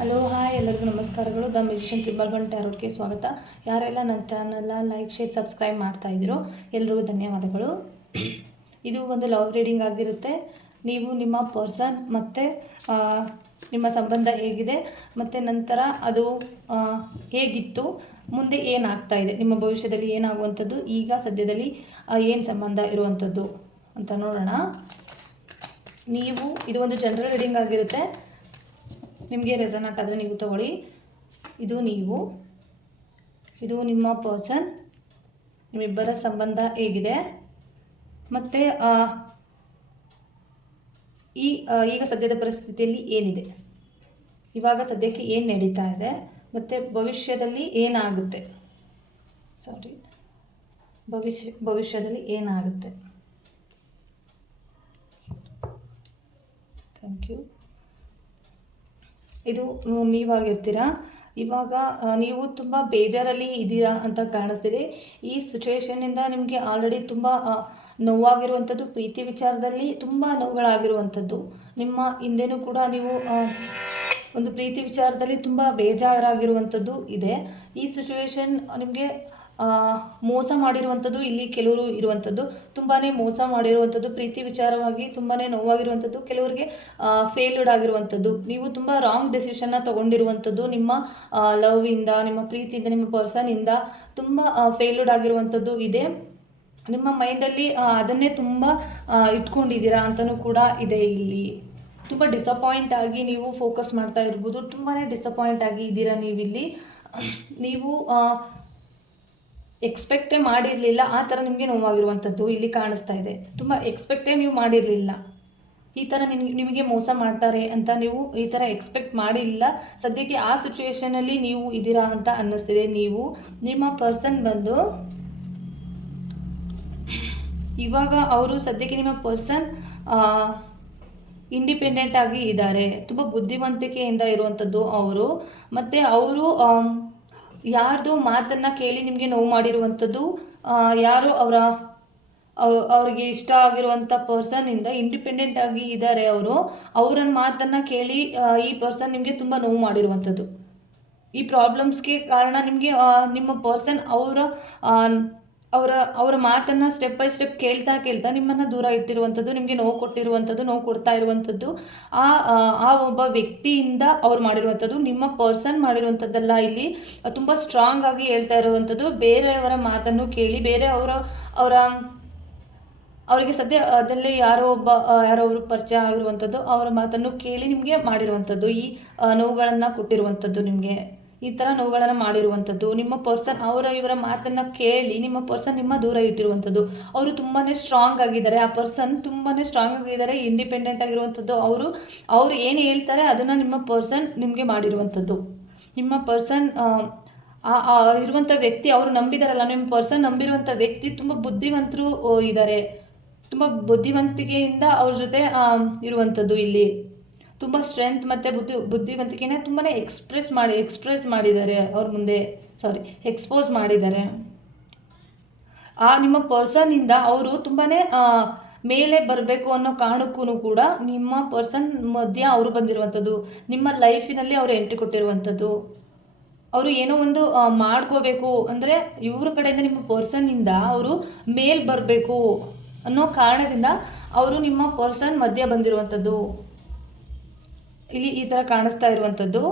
Hello, hi, ಎಲ್ಲರಿಗೂ ನಮಸ್ಕಾರಗಳು. The musician triple one ಟ್ಯಾರೋಟ್ಗೆ ಸ್ವಾಗತ. ಯಾರೆಲ್ಲ ನನ್ನ ಚಾನಲ್ನ ಲೈಕ್, ಶೇರ್, ಸಬ್ಸ್ಕ್ರೈಬ್ ಮಾಡ್ತಾ ಇದ್ದೀರೋ ಎಲ್ರಿಗೂ ಧನ್ಯವಾದಗಳು. ಇದು ಒಂದು ಲವ್ ರೀಡಿಂಗ್ ಆಗಿರುತ್ತೆ. ನೀವು ನಿಮ್ಮ ಪರ್ಸನ್ ಮತ್ತು ನಿಮ್ಮ ಸಂಬಂಧ ಹೇಗಿದೆ, ಮತ್ತು ನಂತರ ಅದು ಹೇಗಿತ್ತು, ಮುಂದೆ ಏನಾಗ್ತಾ ಇದೆ, ನಿಮ್ಮ ಭವಿಷ್ಯದಲ್ಲಿ ಏನಾಗುವಂಥದ್ದು, ಈಗ, ಸದ್ಯದಲ್ಲಿ ಏನು ಸಂಬಂಧ ಇರುವಂಥದ್ದು ಅಂತ ನೋಡೋಣ. ನೀವು, ಇದು ಒಂದು ಜನರಲ್ ರೀಡಿಂಗ್ ಆಗಿರುತ್ತೆ. ನಿಮಗೆ ರೆಸೋನೆಟ್ ಆದರೆ ನೀವು ತಗೊಳ್ಳಿ. ಇದು ನೀವು. ಇದು ನಿಮ್ಮ ಪರ್ಸನ್ ನಿಮ್ಮಿಬ್ಬರ ಸಂಬಂಧ ಹೇಗಿದೆ. ಮತ್ತು ಈ ಈಗ ಸದ್ಯದ ಪರಿಸ್ಥಿತಿಯಲ್ಲಿ ಏನಿದೆ? ಇವಾಗ ಸದ್ಯಕ್ಕೆ ಏನು ನಡೀತಾ ಇದೆ? ಮತ್ತು ಭವಿಷ್ಯದಲ್ಲಿ ಏನಾಗುತ್ತೆ? ಸಾರಿ ಭವಿಷ್ಯ, ಭವಿಷ್ಯದಲ್ಲಿ ಏನಾಗುತ್ತೆ? ಥ್ಯಾಂಕ್ ಯು ಇದು ನೀವಾಗಿರ್ತೀರಾ ಇವಾಗ ನೀವು ತುಂಬ ಬೇಜಾರಲ್ಲಿ ಇದ್ದೀರಾ ಅಂತ ಕಾಣಿಸ್ತಿದೆ. ಈ ಸಿಚುವೇಶನ್ನಿಂದ ನಿಮಗೆ ಆಲ್ರೆಡಿ ತುಂಬ ನೋವಾಗಿರುವಂಥದ್ದು, ಪ್ರೀತಿ ವಿಚಾರದಲ್ಲಿ ತುಂಬ ನೋವುಗಳಾಗಿರುವಂಥದ್ದು. ನಿಮ್ಮ ಹಿಂದೆನೂ ಕೂಡ ನೀವು ಒಂದು ಪ್ರೀತಿ ವಿಚಾರದಲ್ಲಿ ತುಂಬ ಬೇಜಾರಾಗಿರುವಂಥದ್ದು ಇದೆ. ಈ ಸಿಚುವೇಶನ್ ನಿಮಗೆ ಮೋಸ ಮಾಡಿರುವಂಥದ್ದು, ಇಲ್ಲಿ ಕೆಲವರು ಇರುವಂಥದ್ದು ತುಂಬಾ ಮೋಸ ಮಾಡಿರುವಂಥದ್ದು, ಪ್ರೀತಿ ವಿಚಾರವಾಗಿ ತುಂಬಾ ನೋವಾಗಿರುವಂಥದ್ದು, ಕೆಲವರಿಗೆ ಫೇಲ್ಯೂಡ್ ಆಗಿರುವಂಥದ್ದು. ನೀವು ತುಂಬ ರಾಂಗ್ ಡೆಸಿಷನ್ನ ತೊಗೊಂಡಿರುವಂಥದ್ದು, ನಿಮ್ಮ ಲವ್ವಿಂದ ನಿಮ್ಮ ಪ್ರೀತಿಯಿಂದ, ನಿಮ್ಮ ಪರ್ಸನಿಂದ ತುಂಬ ಫೇಲ್ಯೂಡ್ ಆಗಿರುವಂಥದ್ದು ಇದೆ. ನಿಮ್ಮ ಮೈಂಡಲ್ಲಿ ಅದನ್ನೇ ತುಂಬ ಇಟ್ಕೊಂಡಿದ್ದೀರಾ ಅಂತಲೂ ಕೂಡ ಇದೆ ಇಲ್ಲಿ. ತುಂಬ ಡಿಸಪಾಯಿಂಟ್ ಆಗಿ ನೀವು ಫೋಕಸ್ ಮಾಡ್ತಾ ಇರ್ಬೋದು. ತುಂಬಾ ಡಿಸಪಾಯಿಂಟ್ ಆಗಿ ಇದ್ದೀರಾ ನೀವಿಲ್ಲಿ. ನೀವು ಎಕ್ಸ್ಪೆಕ್ಟೇ ಮಾಡಿರಲಿಲ್ಲ, ಆ ಥರ ನಿಮಗೆ ನೋವಾಗಿರುವಂಥದ್ದು ಇಲ್ಲಿ ಕಾಣಿಸ್ತಾ ಇದೆ. ತುಂಬ ಎಕ್ಸ್ಪೆಕ್ಟೇ ನೀವು ಮಾಡಿರಲಿಲ್ಲ. ಈ ಥರ ನಿಮ್ಗೆ ನಿಮಗೆ ಮೋಸ ಮಾಡ್ತಾರೆ ಅಂತ ನೀವು ಈ ಥರ ಎಕ್ಸ್ಪೆಕ್ಟ್ ಮಾಡಿಲ್ಲ. ಸದ್ಯಕ್ಕೆ ಆ ಸಿಚುವೇಶನಲ್ಲಿ ನೀವು ಇದ್ದೀರಾ ಅಂತ ಅನ್ನಿಸ್ತಿದೆ. ನೀವು, ನಿಮ್ಮ ಪರ್ಸನ್ ಬಂದು ಇವಾಗ ಅವರು ಸದ್ಯಕ್ಕೆ ನಿಮ್ಮ ಪರ್ಸನ್ ಇಂಡಿಪೆಂಡೆಂಟ್ ಆಗಿ ಇದ್ದಾರೆ. ತುಂಬ ಬುದ್ಧಿವಂತಿಕೆಯಿಂದ ಇರುವಂಥದ್ದು ಅವರು. ಮತ್ತು ಅವರು ಯಾರ್ದು ಮಾತನ್ನು ಕೇಳಿ ನಿಮಗೆ ನೋವು ಮಾಡಿರುವಂಥದ್ದು ಯಾರೋ ಅವರ, ಅವ್- ಅವ್ರಿಗೆ ಇಷ್ಟ ಆಗಿರುವಂಥ ಪರ್ಸನ್ನಿಂದ ಇಂಡಿಪೆಂಡೆಂಟ್ ಆಗಿ ಇದ್ದಾರೆ ಅವರು ಅವರ ಮಾತನ್ನು ಕೇಳಿ ಈ ಪರ್ಸನ್ ನಿಮಗೆ ತುಂಬ ನೋವು ಮಾಡಿರುವಂಥದ್ದು. ಈ ಪ್ರಾಬ್ಲಮ್ಸ್ಗೆ ಕಾರಣ ನಿಮಗೆ ನಿಮ್ಮ ಪರ್ಸನ್ ಅವರ ಅವರ ಅವರ ಮಾತನ್ನು ಸ್ಟೆಪ್ ಬೈ ಸ್ಟೆಪ್ ಕೇಳ್ತಾ ಕೇಳ್ತಾ ನಿಮ್ಮನ್ನು ದೂರ ಇಟ್ಟಿರುವಂಥದ್ದು ನಿಮಗೆ ನೋವು ಕೊಟ್ಟಿರುವಂಥದ್ದು ನೋವು ಕೊಡ್ತಾ ಇರುವಂಥದ್ದು ಆ ಆ, ಒಬ್ಬ ವ್ಯಕ್ತಿಯಿಂದ ಅವ್ರು ಮಾಡಿರುವಂಥದ್ದು ನಿಮ್ಮ ಪರ್ಸನ್ ಮಾಡಿರುವಂಥದ್ದೆಲ್ಲ ಇಲ್ಲಿ ತುಂಬ ಸ್ಟ್ರಾಂಗ್ ಆಗಿ ಹೇಳ್ತಾ ಇರುವಂಥದ್ದು. ಬೇರೆಯವರ ಮಾತನ್ನು ಕೇಳಿ ಬೇರೆ ಅವರ ಅವರ ಅವರಿಗೆ ಸದ್ಯ ಅದರಲ್ಲಿ ಯಾರೋ ಒಬ್ಬ ಯಾರೋ ಅವರು ಪರಿಚಯ ಆಗಿರುವಂಥದ್ದು ಅವರ ಮಾತನ್ನು ಕೇಳಿ ನಿಮಗೆ ಮಾಡಿರುವಂಥದ್ದು ಈ ನೋವುಗಳನ್ನು ಕೊಟ್ಟಿರುವಂಥದ್ದು ನಿಮಗೆ. ಈ ಥರ ನೋವುಗಳನ್ನು ಮಾಡಿರುವಂಥದ್ದು ನಿಮ್ಮ ಪರ್ಸನ್ ಅವರ ಇವರ ಮಾತನ್ನು ಕೇಳಿ, ನಿಮ್ಮ ಪರ್ಸನ್ ನಿಮ್ಮ ದೂರ ಇಟ್ಟಿರುವಂಥದ್ದು ಅವರು ತುಂಬಾ ಸ್ಟ್ರಾಂಗ್ ಆಗಿದ್ದಾರೆ, ಆ ಪರ್ಸನ್ ತುಂಬಾ ಸ್ಟ್ರಾಂಗ್ ಆಗಿದ್ದಾರೆ ಇಂಡಿಪೆಂಡೆಂಟ್ ಆಗಿರುವಂಥದ್ದು ಅವರು ಅವರು ಏನು ಹೇಳ್ತಾರೆ ಅದನ್ನು ನಿಮ್ಮ ಪರ್ಸನ್ ನಿಮಗೆ ಮಾಡಿರುವಂಥದ್ದು ನಿಮ್ಮ ಪರ್ಸನ್ ಇರುವಂಥ ವ್ಯಕ್ತಿ ಅವರು ನಂಬಿದಾರಲ್ಲ, ನಿಮ್ಮ ಪರ್ಸನ್ ನಂಬಿರುವಂಥ ವ್ಯಕ್ತಿ ತುಂಬ ಬುದ್ಧಿವಂತರು ಇದ್ದಾರೆ ತುಂಬ ಬುದ್ಧಿವಂತಿಕೆಯಿಂದ ಅವ್ರ ಜೊತೆ ಇರುವಂಥದ್ದು ಇಲ್ಲಿ. ತುಂಬ ಸ್ಟ್ರೆಂತ್ ಮತ್ತು ಬುದ್ಧಿ, ಬುದ್ಧಿವಂತಿಕೆನ ತುಂಬಾ ಎಕ್ಸ್ಪ್ರೆಸ್ ಮಾಡಿ ಎಕ್ಸ್ಪ್ರೆಸ್ ಮಾಡಿದ್ದಾರೆ. ಅವ್ರ ಮುಂದೆ ಸಾರಿ ಎಕ್ಸ್ಪೋಸ್ ಮಾಡಿದ್ದಾರೆ. ಆ ನಿಮ್ಮ ಪರ್ಸನ್ನಿಂದ ಅವರು ತುಂಬಾ ಮೇಲೆ ಬರಬೇಕು ಅನ್ನೋ ಕಾರಣಕ್ಕೂ ಕೂಡ ನಿಮ್ಮ ಪರ್ಸನ್ ಮಧ್ಯ ಅವರು ಬಂದಿರುವಂಥದ್ದು, ನಿಮ್ಮ ಲೈಫಿನಲ್ಲಿ ಅವರು ಎಂಟ್ರಿ ಕೊಟ್ಟಿರುವಂಥದ್ದು. ಅವರು ಏನೋ ಒಂದು ಮಾಡ್ಕೋಬೇಕು ಅಂದರೆ ಇವ್ರ ಕಡೆಯಿಂದ ನಿಮ್ಮ ಪರ್ಸನ್ನಿಂದ ಅವರು ಮೇಲ್ ಬರಬೇಕು ಅನ್ನೋ ಕಾರಣದಿಂದ ಅವರು ನಿಮ್ಮ ಪರ್ಸನ್ ಮಧ್ಯೆ ಬಂದಿರುವಂಥದ್ದು. ಇಲ್ಲಿ ಈ ಥರ ಕಾಣಿಸ್ತಾ ಇರುವಂಥದ್ದು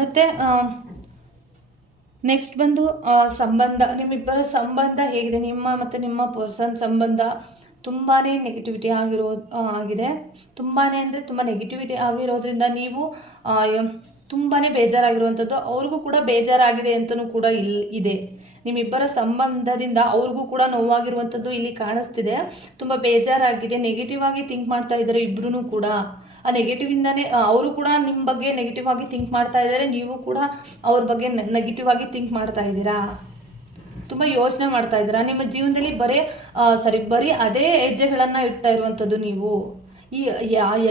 ಮತ್ತು ನೆಕ್ಸ್ಟ್ ಬಂದು ಸಂಬಂಧ, ನಿಮ್ಮಿಬ್ಬರ ಸಂಬಂಧ ಹೇಗಿದೆ? ನಿಮ್ಮ ಮತ್ತು ನಿಮ್ಮ ಪರ್ಸನ್ ಸಂಬಂಧ ತುಂಬಾ ನೆಗೆಟಿವಿಟಿ ಆಗಿರೋ ಆಗಿದೆ. ತುಂಬಾ ಅಂದರೆ ತುಂಬ ನೆಗೆಟಿವಿಟಿ ಆಗಿರೋದ್ರಿಂದ ನೀವು ತುಂಬಾ ಬೇಜಾರಾಗಿರುವಂಥದ್ದು ಅವ್ರಿಗೂ ಕೂಡ ಬೇಜಾರಾಗಿದೆ ಅಂತಲೂ ಕೂಡ ಇಲ್, ಇದೆ. ನಿಮ್ಮಿಬ್ಬರ ಸಂಬಂಧದಿಂದ ಅವ್ರಿಗೂ ಕೂಡ ನೋವಾಗಿರುವಂಥದ್ದು ಇಲ್ಲಿ ಕಾಣಿಸ್ತಿದೆ. ತುಂಬ ಬೇಜಾರಾಗಿದೆ ನೆಗೆಟಿವ್ ಆಗಿ ಥಿಂಕ್ ಮಾಡ್ತಾ ಇದ್ದಾರೆ ಇಬ್ಬರೂ ಕೂಡ. ಆ ನೆಗೆಟಿವಿಂದನೇ ಅವರು ಕೂಡ ನಿಮ್ಮ ಬಗ್ಗೆ ನೆಗೆಟಿವ್ ಆಗಿ ಥಿಂಕ್ ಮಾಡ್ತಾ ಇದ್ದಾರೆ, ನೀವು ಕೂಡ ಅವ್ರ ಬಗ್ಗೆ ನೆಗೆಟಿವ್ ಆಗಿ ಥಿಂಕ್ ಮಾಡ್ತಾ ಇದ್ದೀರಾ? ತುಂಬ ಯೋಚನೆ ಮಾಡ್ತಾ ಇದ್ದೀರಾ? ನಿಮ್ಮ ಜೀವನದಲ್ಲಿ ಬರೀ ಸಾರಿ ಬರೀ ಅದೇ ಹೆಜ್ಜೆಗಳನ್ನು ಇಡ್ತಾ ಇರುವಂಥದ್ದು ನೀವು. ಈ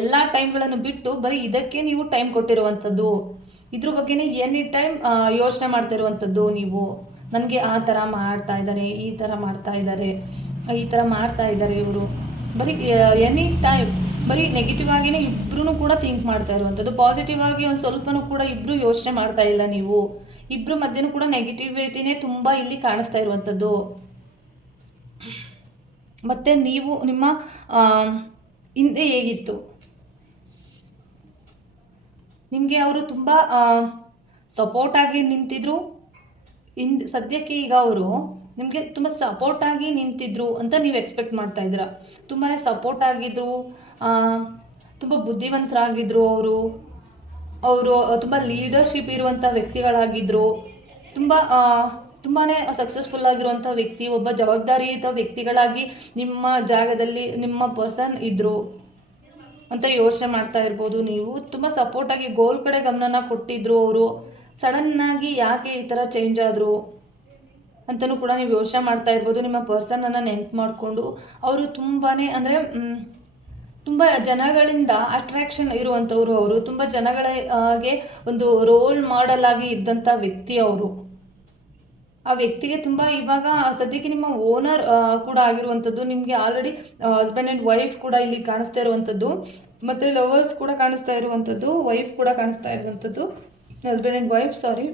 ಎಲ್ಲ ಟೈಮ್ಗಳನ್ನು ಬಿಟ್ಟು ಬರೀ ಇದಕ್ಕೆ ನೀವು ಟೈಮ್ ಕೊಟ್ಟಿರುವಂಥದ್ದು. ಇದ್ರ ಬಗ್ಗೆನೇ ಎನಿ ಟೈಮ್ ಯೋಚನೆ ಮಾಡ್ತಾ ಇರುವಂಥದ್ದು ನೀವು. ನನಗೆ ಆ ಥರ ಮಾಡ್ತಾ ಇದ್ದಾರೆ, ಈ ಥರ ಮಾಡ್ತಾ ಇದ್ದಾರೆ, ಈ ಥರ ಮಾಡ್ತಾ ಇದ್ದಾರೆ ಇವರು. ಬರೀ ಎನಿ ಟೈಮ್ ಬರೀ ನೆಗೆಟಿವ್ ಆಗಿನೇ ಇಬ್ಬರೂ ಕೂಡ ಥಿಂಕ್ ಮಾಡ್ತಾ ಇರುವಂಥದ್ದು. ಪಾಸಿಟಿವ್ ಆಗಿ ಒಂದು ಸ್ವಲ್ಪನೂ ಕೂಡ ಇಬ್ಬರು ಯೋಚನೆ ಮಾಡ್ತಾ ಇಲ್ಲ ನೀವು. ಇಬ್ಬರು ಮಧ್ಯನೂ ಕೂಡ ನೆಗೆಟಿವಿಟಿನೇ ತುಂಬ ಇಲ್ಲಿ ಕಾಣಿಸ್ತಾ ಇರುವಂಥದ್ದು. ಮತ್ತು ನೀವು, ನಿಮ್ಮ ಹಿಂದೆ ಹೇಗಿತ್ತು? ನಿಮಗೆ ಅವರು ತುಂಬ ಸಪೋರ್ಟಾಗಿ ನಿಂತಿದ್ರು. ಇನ್, ಸದ್ಯಕ್ಕೆ ಈಗ ಅವರು ನಿಮಗೆ ತುಂಬ ಸಪೋರ್ಟಾಗಿ ನಿಂತಿದ್ರು ಅಂತ ನೀವು ಎಕ್ಸ್ಪೆಕ್ಟ್ ಮಾಡ್ತಾ ಇದ್ದೀರಾ. ತುಂಬಾ ಸಪೋರ್ಟ್ ಆಗಿದ್ರು ತುಂಬ ಬುದ್ಧಿವಂತರಾಗಿದ್ರು ಅವರು. ಅವರು ತುಂಬ ಲೀಡರ್ಶಿಪ್ ಇರುವಂಥ ವ್ಯಕ್ತಿಗಳಾಗಿದ್ದರು ತುಂಬ ತುಂಬಾ ಸಕ್ಸಸ್ಫುಲ್ ಆಗಿರುವಂಥ ವ್ಯಕ್ತಿ, ಒಬ್ಬ ಜವಾಬ್ದಾರಿಯುತ ವ್ಯಕ್ತಿಗಳಾಗಿ ನಿಮ್ಮ ಜಾಗದಲ್ಲಿ ನಿಮ್ಮ ಪರ್ಸನ್ ಇದ್ದರು ಅಂತ ಯೋಚನೆ ಮಾಡ್ತಾ ಇರ್ಬೋದು ನೀವು. ತುಂಬ ಸಪೋರ್ಟಾಗಿ ಗೋಲ್ ಕಡೆ ಗಮನನ ಕೊಟ್ಟಿದ್ರು ಅವರು. ಸಡನ್ನಾಗಿ ಯಾಕೆ ಈ ಥರ ಚೇಂಜ್ ಆದರು? ಅಂತಲೂ ಕೂಡ ನೀವು ಯೋಚನೆ ಮಾಡ್ತಾ ಇರ್ಬೋದು. ನಿಮ್ಮ ಪರ್ಸನನ್ನು ನೆನ್ಪು ಮಾಡಿಕೊಂಡು ಅವರು ತುಂಬಾ ಅಂದರೆ ತುಂಬ ಜನಗಳಿಂದ ಅಟ್ರಾಕ್ಷನ್ ಇರುವಂಥವ್ರು ಅವರು. ತುಂಬ ಜನಗಳ ಹಾಗೆ ಒಂದು ರೋಲ್ ಮಾಡೆಲ್ ಆಗಿ ಇದ್ದಂಥ ವ್ಯಕ್ತಿ ಅವರು. ಆ ವ್ಯಕ್ತಿಗೆ ತುಂಬ ಇವಾಗ ಸದ್ಯಕ್ಕೆ ನಿಮ್ಮ ಓನರ್ ಕೂಡ ಆಗಿರುವಂಥದ್ದು. ನಿಮಗೆ ಆಲ್ರೆಡಿ ಹಸ್ಬೆಂಡ್ ಆ್ಯಂಡ್ ವೈಫ್ ಕೂಡ ಇಲ್ಲಿ ಕಾಣಿಸ್ತಾ ಇರುವಂಥದ್ದು. ಮತ್ತು ಲವರ್ಸ್ ಕೂಡ ಕಾಣಿಸ್ತಾ ಇರುವಂಥದ್ದು. ವೈಫ್ ಕೂಡ ಕಾಣಿಸ್ತಾ ಇರುವಂಥದ್ದು. ಹಸ್ಬೆಂಡ್ ಆ್ಯಂಡ್ ವೈಫ್ ಸಾರಿ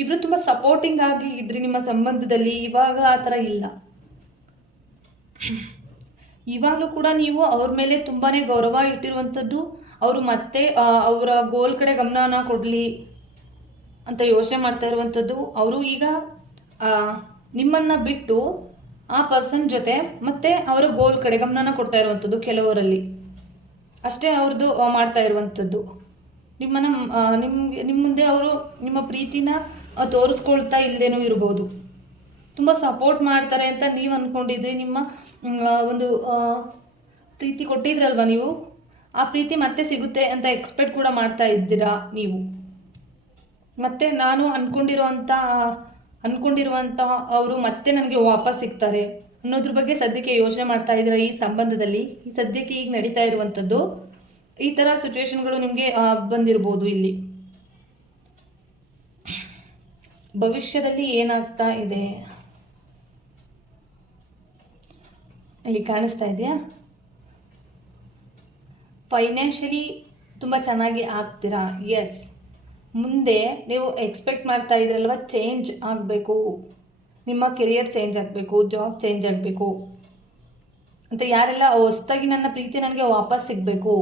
ಇಬ್ಬರು ತುಂಬ ಸಪೋರ್ಟಿಂಗ್ ಆಗಿ ಇದ್ರಿ ನಿಮ್ಮ ಸಂಬಂಧದಲ್ಲಿ, ಇವಾಗ ಆ ಥರ ಇಲ್ಲ. ಇವಾಗಲೂ ಕೂಡ ನೀವು ಅವ್ರ ಮೇಲೆ ತುಂಬಾ ಗೌರವ ಇಟ್ಟಿರುವಂಥದ್ದು, ಅವರು ಮತ್ತೆ ಅವರ ಗೋಲ್ ಕಡೆ ಗಮನನ ಕೊಡಲಿ ಅಂತ ಯೋಚನೆ ಮಾಡ್ತಾ ಇರುವಂಥದ್ದು, ಅವರು ಈಗ ನಿಮ್ಮನ್ನು ಬಿಟ್ಟು ಆ ಪರ್ಸನ್ ಜೊತೆ ಮತ್ತೆ ಅವರ ಗೋಲ್ ಕಡೆ ಗಮನನ ಕೊಡ್ತಾ ಇರುವಂಥದ್ದು ಕೆಲವರಲ್ಲಿ. ಅಷ್ಟೇ ಅವ್ರದ್ದು ಮಾಡ್ತಾ ಇರುವಂಥದ್ದು. ನಿಮ್ಮನ್ನು ನಿಮ್ಗೆ ನಿಮ್ಮ ಮುಂದೆ ಅವರು ನಿಮ್ಮ ಪ್ರೀತಿನ ತೋರಿಸ್ಕೊಳ್ತಾ ಇಲ್ಲದೇನೂ ಇರ್ಬೋದು. ತುಂಬ ಸಪೋರ್ಟ್ ಮಾಡ್ತಾರೆ ಅಂತ ನೀವು ಅಂದ್ಕೊಂಡಿದ್ರಿ ನಿಮ್ಮ ಒಂದು ಪ್ರೀತಿ ಕೊಟ್ಟಿದ್ರಲ್ವ ನೀವು? ಆ ಪ್ರೀತಿ ಮತ್ತೆ ಸಿಗುತ್ತೆ ಅಂತ ಎಕ್ಸ್ಪೆಕ್ಟ್ ಕೂಡ ಮಾಡ್ತಾ ಇದ್ದೀರಾ ನೀವು? ಮತ್ತೆ ನಾನು ಅಂದ್ಕೊಂಡಿರುವಂಥ ಅಂದ್ಕೊಂಡಿರುವಂಥ ಅವರು ಮತ್ತೆ ನನಗೆ ವಾಪಸ್ ಸಿಗ್ತಾರೆ ಅನ್ನೋದ್ರ ಬಗ್ಗೆ ಸದ್ಯಕ್ಕೆ ಯೋಚನೆ ಮಾಡ್ತಾ ಇದ್ದೀರಾ ಈ ಸಂಬಂಧದಲ್ಲಿ? ಈ ಸದ್ಯಕ್ಕೆ ಈಗ ನಡೀತಾ ಇರುವಂಥದ್ದು ಈ ಥರ ಸಿಚುವೇಶನ್ಗಳು ನಿಮಗೆ ಬಂದಿರ್ಬೋದು ಇಲ್ಲಿ. ಭವಿಷ್ಯದಲ್ಲಿ ಏನಾಗ್ತಾ ಇದೆ? ಇಲ್ಲಿ ಕಾಣಿಸ್ತಾ ಇದೆಯಾ? ಫೈನಾನ್ಷಿಯಲಿ ತುಂಬ ಚೆನ್ನಾಗಿ ಆಗ್ತೀರಾ? ಎಸ್ ಮುಂದೆ ನೀವು ಎಕ್ಸ್ಪೆಕ್ಟ್ ಮಾಡ್ತಾ ಇದ್ರಲ್ವ ಚೇಂಜ್ ಆಗಬೇಕು. ನಿಮ್ಮ ಕೆರಿಯರ್ ಚೇಂಜ್ ಆಗಬೇಕು ಜಾಬ್ ಚೇಂಜ್ ಆಗಬೇಕು. ಅಂತ ಯಾರೆಲ್ಲ ಹೊಸ್ದಾಗಿ ನನ್ನ ಪ್ರೀತಿ ನನಗೆ ವಾಪಸ್ ಸಿಗಬೇಕು?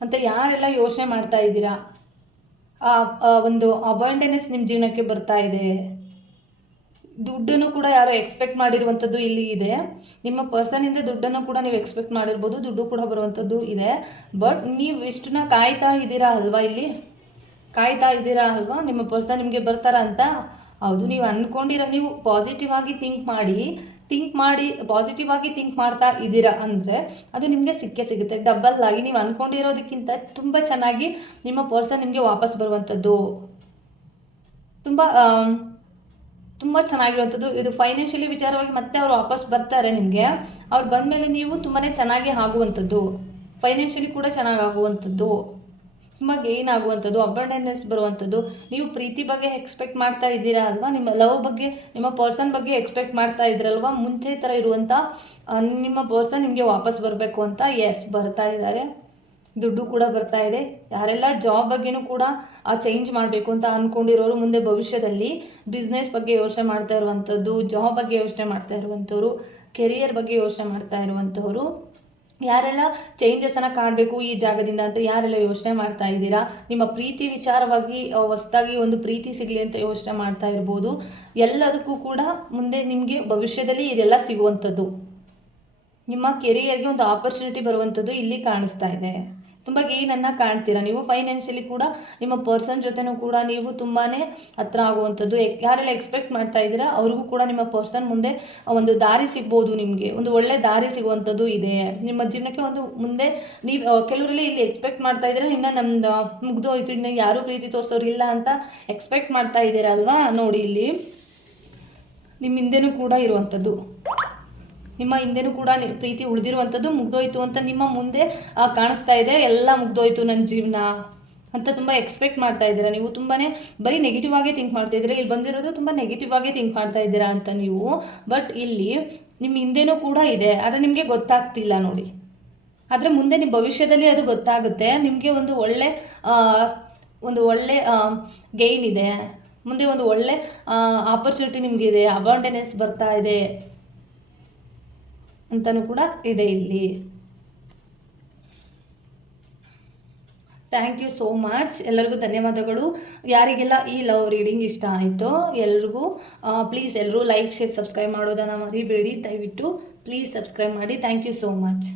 ಅಂತ ಯಾರೆಲ್ಲ ಯೋಚನೆ ಮಾಡ್ತಾ ಇದ್ದೀರಾ? ಒಂದು ಅಬಾಂಡೆನೆಸ್ ನಿಮ್ಮ ಜೀವನಕ್ಕೆ ಬರ್ತಾ ಇದೆ. ದುಡ್ಡನ್ನು ಕೂಡ ಯಾರೋ ಎಕ್ಸ್ಪೆಕ್ಟ್ ಮಾಡಿರುವಂಥದ್ದು ಇಲ್ಲಿ ಇದೆ. ನಿಮ್ಮ ಪರ್ಸನಿಂದ ದುಡ್ಡನ್ನು ಕೂಡ ನೀವು ಎಕ್ಸ್ಪೆಕ್ಟ್ ಮಾಡಿರ್ಬೋದು, ದುಡ್ಡು ಕೂಡ ಬರುವಂಥದ್ದು ಇದೆ. ಬಟ್ ನೀವು ಇಷ್ಟನ್ನ ಕಾಯ್ತಾ ಇದ್ದೀರಾ ಅಲ್ವಾ ಇಲ್ಲಿ? ಕಾಯ್ತಾ ಇದ್ದೀರಾ ಅಲ್ವಾ? ನಿಮ್ಮ ಪರ್ಸನ್ ನಿಮಗೆ ಬರ್ತಾರ ಅಂತ? ಹೌದು, ನೀವು ಅಂದ್ಕೊಂಡಿರೋ ನೀವು ಪಾಸಿಟಿವ್ ಆಗಿ ಥಿಂಕ್ ಮಾಡಿ. ಥಿಂಕ್ ಮಾಡಿ ಪಾಸಿಟಿವ್ ಆಗಿ ಥಿಂಕ್ ಮಾಡ್ತಾ ಇದ್ದೀರಾ ಅಂದರೆ ಅದು ನಿಮಗೆ ಸಿಕ್ಕೇ ಸಿಗುತ್ತೆ. ಡಬಲ್ ಆಗಿ ನೀವು ಅಂದ್ಕೊಂಡಿರೋದಕ್ಕಿಂತ ತುಂಬ ಚೆನ್ನಾಗಿ ನಿಮ್ಮ ಪರ್ಸನ್ ನಿಮಗೆ ವಾಪಸ್ ಬರುವಂಥದ್ದು. ತುಂಬ ತುಂಬ ಚೆನ್ನಾಗಿರುವಂಥದ್ದು. ಇದು ಫೈನಾನ್ಷಿಯಲಿ ವಿಚಾರವಾಗಿ ಮತ್ತೆ ಅವ್ರು ವಾಪಸ್ ಬರ್ತಾರೆ ನಿಮಗೆ. ಅವ್ರು ಬಂದಮೇಲೆ ನೀವು ತುಂಬಾ ಚೆನ್ನಾಗಿ ಆಗುವಂಥದ್ದು. ಫೈನಾನ್ಷಿಯಲಿ ಕೂಡ ಚೆನ್ನಾಗಿ ಆಗುವಂಥದ್ದು ಏನಾಗುವಂಥದ್ದು ಅಬಂಡೆನ್ನೆಸ್ ಬರುವಂಥದ್ದು, ನೀವು ಪ್ರೀತಿ ಬಗ್ಗೆ ಎಕ್ಸ್ಪೆಕ್ಟ್ ಮಾಡ್ತಾ ಇದ್ದೀರಾ ಅಲ್ವಾ? ನಿಮ್ಮ ಲವ್ ಬಗ್ಗೆ, ನಿಮ್ಮ ಪರ್ಸನ್ ಬಗ್ಗೆ ಎಕ್ಸ್ಪೆಕ್ಟ್ ಮಾಡ್ತಾ ಇದ್ದೀರಲ್ವಾ ಮುಂಚೆ ಥರ ಇರುವಂಥ ನಿಮ್ಮ ಪರ್ಸನ್ ನಿಮಗೆ ವಾಪಸ್ ಬರಬೇಕು ಅಂತ ಎಸ್ ಬರ್ತಾ ಇದ್ದಾರೆ. ದುಡ್ಡು ಕೂಡ ಬರ್ತಾ ಇದೆ. ಯಾರೆಲ್ಲ ಜಾಬ್ ಬಗ್ಗೆನೂ ಕೂಡ, ಆ ಚೇಂಜ್ ಮಾಡಬೇಕು ಅಂತ ಅಂದ್ಕೊಂಡಿರೋರು ಮುಂದೆ ಭವಿಷ್ಯದಲ್ಲಿ ಬಿಸ್ನೆಸ್ ಬಗ್ಗೆ ಯೋಚನೆ ಮಾಡ್ತಾ ಇರುವಂಥದ್ದು ಜಾಬ್ ಬಗ್ಗೆ ಯೋಚನೆ ಮಾಡ್ತಾ ಇರುವಂಥವ್ರು ಕೆರಿಯರ್ ಬಗ್ಗೆ ಯೋಚನೆ ಮಾಡ್ತಾ ಇರುವಂಥವ್ರು ಯಾರೆಲ್ಲ ಚೇಂಜಸನ್ನು ಕಾಣಬೇಕು ಈ ಜಾಗದಿಂದ ಅಂತ ಯಾರೆಲ್ಲ ಯೋಚನೆ ಮಾಡ್ತಾ ಇದ್ದೀರಾ? ನಿಮ್ಮ ಪ್ರೀತಿ ವಿಚಾರವಾಗಿ ಹೊಸ್ದಾಗಿ ಒಂದು ಪ್ರೀತಿ ಸಿಗಲಿ ಅಂತ ಯೋಚನೆ ಮಾಡ್ತಾ ಇರ್ಬೋದು. ಎಲ್ಲದಕ್ಕೂ ಕೂಡ ಮುಂದೆ ನಿಮಗೆ ಭವಿಷ್ಯದಲ್ಲಿ ಇದೆಲ್ಲ ಸಿಗುವಂಥದ್ದು. ನಿಮ್ಮ ಕೆರಿಯರ್ಗೆ ಒಂದು ಆಪರ್ಚುನಿಟಿ ಬರುವಂಥದ್ದು ಇಲ್ಲಿ ಕಾಣಿಸ್ತಾ ಇದೆ. ತುಂಬ ಗೇನನ್ನು ಕಾಣ್ತೀರಾ? ನೀವು ಫೈನಾನ್ಷಿಯಲಿ ಕೂಡ ನಿಮ್ಮ ಪರ್ಸನ್ ಜೊತೆನೂ ಕೂಡ ನೀವು ತುಂಬಾ ಹತ್ರ ಆಗುವಂಥದ್ದು. ಯಾರೆಲ್ಲ ಎಕ್ಸ್ಪೆಕ್ಟ್ ಮಾಡ್ತಾ ಇದ್ದೀರಾ, ಅವ್ರಿಗೂ ಕೂಡ ನಿಮ್ಮ ಪರ್ಸನ್ ಮುಂದೆ ಒಂದು ದಾರಿ ಸಿಗ್ಬೋದು ನಿಮಗೆ. ಒಂದು ಒಳ್ಳೆ ದಾರಿ ಸಿಗುವಂಥದ್ದು ಇದೆ. ನಿಮ್ಮ ಜೀವನಕ್ಕೆ ಒಂದು ಮುಂದೆ ನೀವು ಕೆಲವರಲ್ಲಿ ಇಲ್ಲಿ ಎಕ್ಸ್ಪೆಕ್ಟ್ ಮಾಡ್ತಾ ಇದ್ದೀರಾ, ಇನ್ನು ನಮ್ದು ಮುಗ್ದೋಯ್ತು, ಇನ್ನು ಯಾರೂ ಪ್ರೀತಿ ತೋರಿಸೋರು ಇಲ್ಲ ಅಂತ ಎಕ್ಸ್ಪೆಕ್ಟ್ ಮಾಡ್ತಾ ಇದ್ದೀರಲ್ವಾ ನೋಡಿ ಇಲ್ಲಿ ನಿಮ್ಮ ಹಿಂದೆನೂ ಕೂಡ ಇರುವಂಥದ್ದು. ನಿಮ್ಮ ಹಿಂದೆನೂ ಕೂಡ ಪ್ರೀತಿ ಉಳಿದಿರುವಂಥದ್ದು ಮುಗ್ದೋಯ್ತು ಅಂತ ನಿಮ್ಮ ಮುಂದೆ ಕಾಣಿಸ್ತಾ ಇದೆ. ಎಲ್ಲ ಮುಗ್ದೋಯ್ತು ನನ್ನ ಜೀವನ ಅಂತ ತುಂಬ ಎಕ್ಸ್ಪೆಕ್ಟ್ ಮಾಡ್ತಾ ಇದ್ದೀರಾ ನೀವು? ತುಂಬಾ ಬರೀ ನೆಗೆಟಿವ್ ಆಗೇ ಥಿಂಕ್ ಮಾಡ್ತಾ ಇದ್ದೀರಾ? ಇಲ್ಲಿ ಬಂದಿರೋದು ತುಂಬ ನೆಗೆಟಿವ್ ಆಗೇ ಥಿಂಕ್ ಮಾಡ್ತಾ ಇದ್ದೀರಾ ಅಂತ ನೀವು. ಬಟ್ ಇಲ್ಲಿ ನಿಮ್ಮ ಹಿಂದೆನೂ ಕೂಡ ಇದೆ. ಆದರೆ ನಿಮಗೆ ಗೊತ್ತಾಗ್ತಿಲ್ಲ ನೋಡಿ. ಆದರೆ ಮುಂದೆ ನಿಮ್ಮ ಭವಿಷ್ಯದಲ್ಲಿ ಅದು ಗೊತ್ತಾಗುತ್ತೆ. ನಿಮಗೆ ಒಂದು ಒಳ್ಳೆ ಒಂದು ಒಳ್ಳೆ ಗೈನ್ ಇದೆ. ಮುಂದೆ ಒಂದು ಒಳ್ಳೆ ಆಪರ್ಚುನಿಟಿ ನಿಮಗಿದೆ. ಅಬಾಂಡೆನೆಸ್ ಬರ್ತಾ ಇದೆ. ಅಂತಲೂ ಕೂಡ ಇದೆ ಇಲ್ಲಿ. ಥ್ಯಾಂಕ್ ಯು ಸೋ ಮಚ್ ಎಲ್ಲರಿಗೂ ಧನ್ಯವಾದಗಳು. ಯಾರಿಗೆಲ್ಲ ಈ ಲವ್ ರೀಡಿಂಗ್ ಇಷ್ಟ ಆಯಿತು ಎಲ್ರಿಗೂ ಪ್ಲೀಸ್ ಎಲ್ಲರೂ ಲೈಕ್ ಶೇರ್ ಸಬ್ಸ್ಕ್ರೈಬ್ ಮಾಡೋದನ್ನು ಮರಿಬೇಡಿ. ದಯವಿಟ್ಟು ಪ್ಲೀಸ್ ಸಬ್ಸ್ಕ್ರೈಬ್ ಮಾಡಿ. Thank you so much